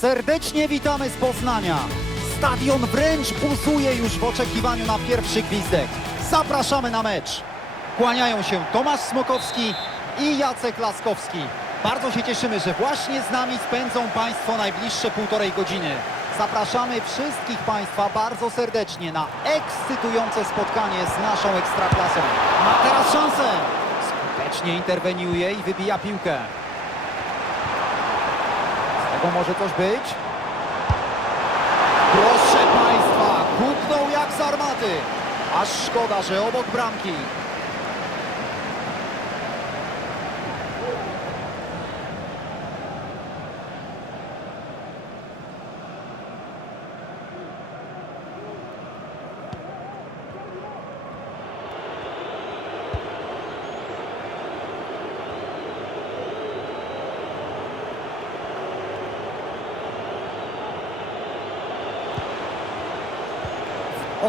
Serdecznie witamy z Poznania. Stadion wręcz pulsuje już w oczekiwaniu na pierwszy gwizdek. Zapraszamy na mecz. Kłaniają się Tomasz Smokowski i Jacek Laskowski. Bardzo się cieszymy, że właśnie z nami spędzą Państwo najbliższe półtorej godziny. Zapraszamy wszystkich Państwa bardzo serdecznie na ekscytujące spotkanie z naszą Ekstraklasą. Ma teraz szansę. Skutecznie interweniuje i wybija piłkę. Tego może coś być? Proszę Państwa, huknął jak z armaty. Aż szkoda, że obok bramki.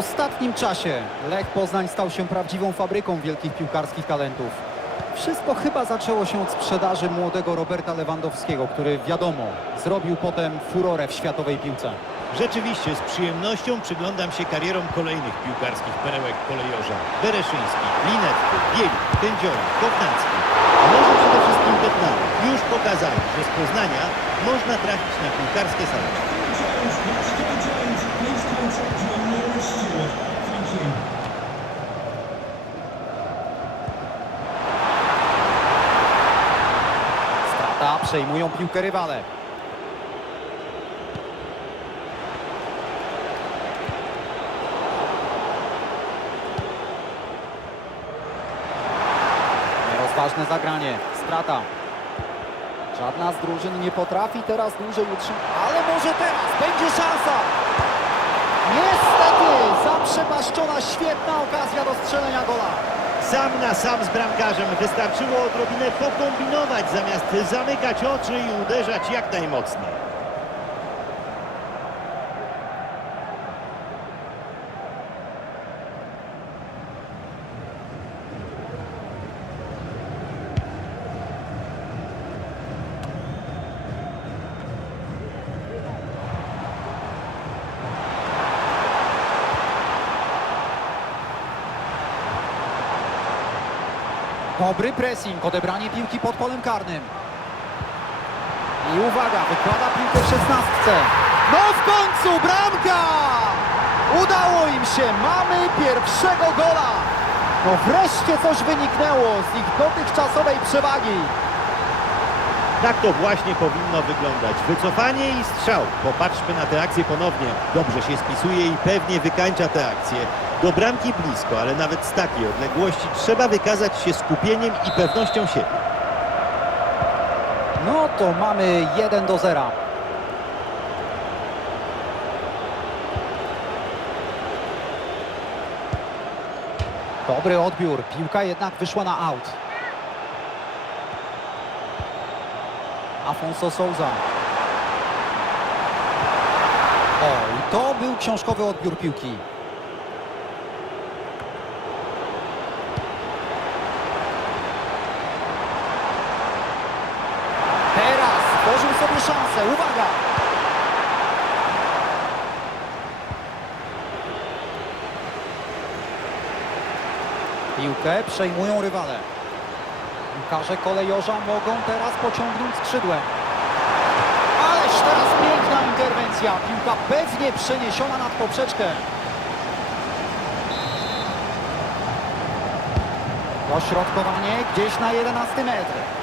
Ostatnim czasie Lech Poznań stał się prawdziwą fabryką wielkich piłkarskich talentów. Wszystko chyba zaczęło się od sprzedaży młodego Roberta Lewandowskiego, który wiadomo, zrobił potem furorę w światowej piłce. Rzeczywiście z przyjemnością przyglądam się karierom kolejnych piłkarskich perełek kolejorza. Bereszyński, Linetty, Bielik, Kędziora, Kownacki. A może przede wszystkim Bednarek już pokazali, że z Poznania można trafić na piłkarskie salony. Strata, przejmują piłkę rywale. Rozważne zagranie, strata. Żadna z drużyn nie potrafi teraz dłużej utrzymać, ale może teraz będzie szansa. Niestety zaprzepaszczona świetna okazja do strzelenia gola. Sam na sam z bramkarzem wystarczyło odrobinę pokombinować zamiast zamykać oczy i uderzać jak najmocniej. Dobry pressing, odebranie piłki pod polem karnym. I uwaga, wykłada piłkę w szesnastce. No w końcu bramka! Udało im się, mamy pierwszego gola. No wreszcie coś wyniknęło z ich dotychczasowej przewagi. Tak to właśnie powinno wyglądać. Wycofanie i strzał. Popatrzmy na tę akcję ponownie. Dobrze się spisuje i pewnie wykańcza tę akcję. Do bramki blisko, ale nawet z takiej odległości trzeba wykazać się skupieniem i pewnością siebie. No to mamy 1 do 0. Dobry odbiór, piłka jednak wyszła na aut. Afonso Souza. O, i to był książkowy odbiór piłki. Teraz szansę. Uwaga! Piłkę przejmują rywale. Piłkarze kolejorza mogą teraz pociągnąć skrzydłem. Ależ teraz piękna interwencja. Piłka pewnie przeniesiona nad poprzeczkę. Dośrodkowanie gdzieś na 11 metr.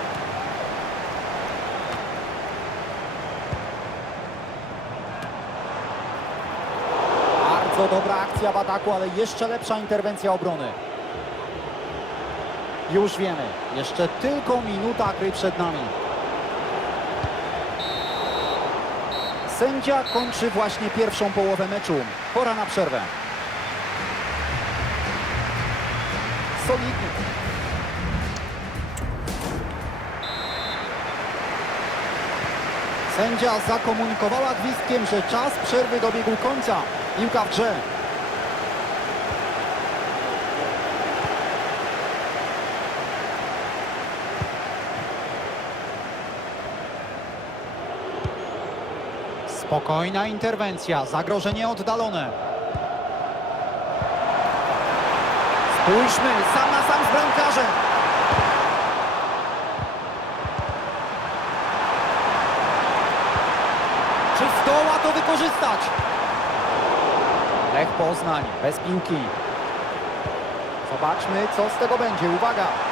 Bardzo dobra akcja w ataku, ale jeszcze lepsza interwencja obrony. Już wiemy, jeszcze tylko minuta gry przed nami. Sędzia kończy właśnie pierwszą połowę meczu. Pora na przerwę. Solidny. Sędzia zakomunikowała gwizdkiem, że czas przerwy dobiegł końca. Piłka w grze. Spokojna interwencja, zagrożenie oddalone. Spójrzmy, sam na sam z bramkarzem. Czy zdoła to wykorzystać? Lech Poznań, bez piłki. Zobaczmy, co z tego będzie. Uwaga!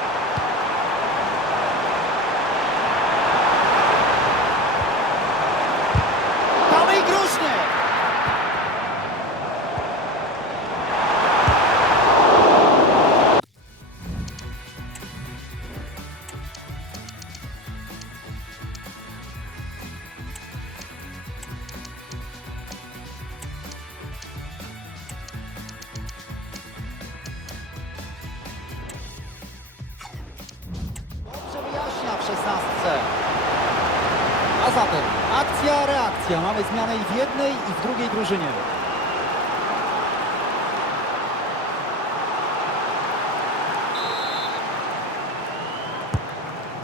Akcja, reakcja. Mamy zmianę i w jednej i w drugiej drużynie.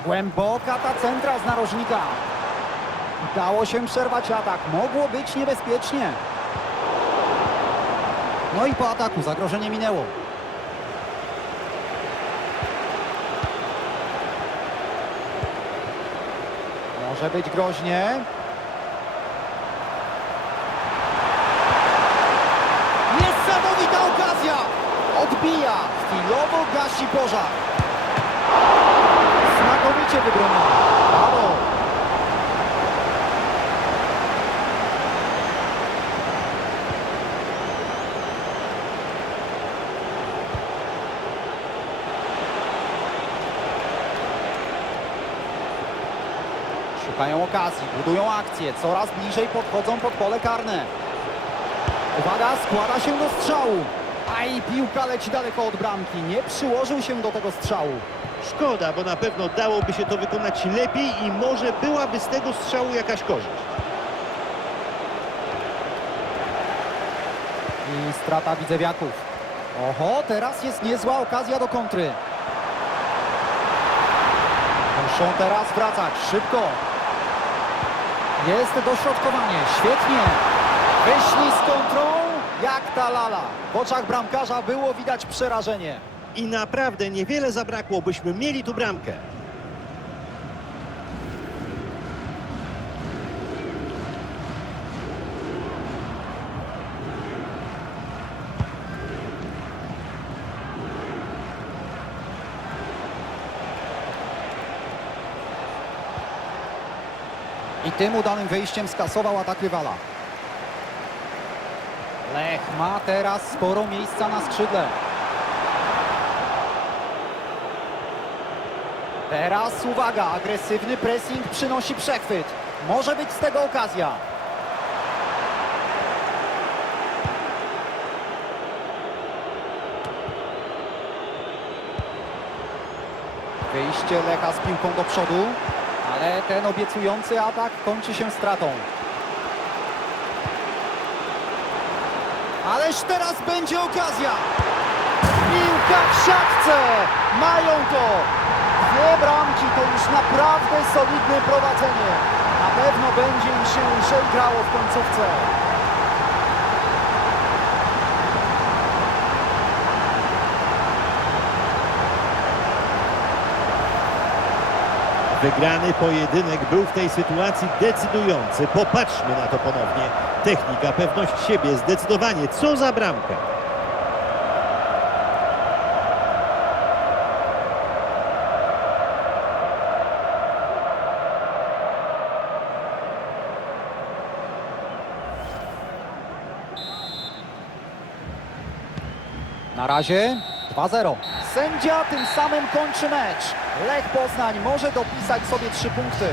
Głęboka ta centra z narożnika. Udało się przerwać atak. Mogło być niebezpiecznie. No i po ataku zagrożenie minęło. Może być groźnie. Gasi pożar. Znakomicie wybroniony. Brawo. Szukają okazji, budują akcję, coraz bliżej podchodzą pod pole karne. Uwaga, składa się do strzału. A i piłka leci daleko od bramki, nie przyłożył się do tego strzału. Szkoda, bo na pewno dałoby się to wykonać lepiej i może byłaby z tego strzału jakaś korzyść. I strata widzewiaków. Oho, teraz jest niezła okazja do kontry. Muszą teraz wracać, szybko. Jest dośrodkowanie, świetnie. Wyszli z kontrą, jak ta lala. W oczach bramkarza było widać przerażenie. I naprawdę niewiele zabrakło, byśmy mieli tu bramkę. I tym udanym wyjściem skasował atak rywala. Lech ma teraz sporo miejsca na skrzydle. Teraz uwaga, agresywny pressing przynosi przechwyt. Może być z tego okazja. Wyjście Lecha z piłką do przodu, ale ten obiecujący atak kończy się stratą. Ależ teraz będzie okazja! Piłka w siatce! Mają to! Dwie bramki to już naprawdę solidne prowadzenie. Na pewno będzie im się lżej grało w końcówce. Wygrany pojedynek był w tej sytuacji decydujący. Popatrzmy na to ponownie. Technika, pewność siebie, zdecydowanie. Co za bramka. Na razie 2-0. Sędzia tym samym kończy mecz. Lech Poznań może dopisać sobie trzy punkty.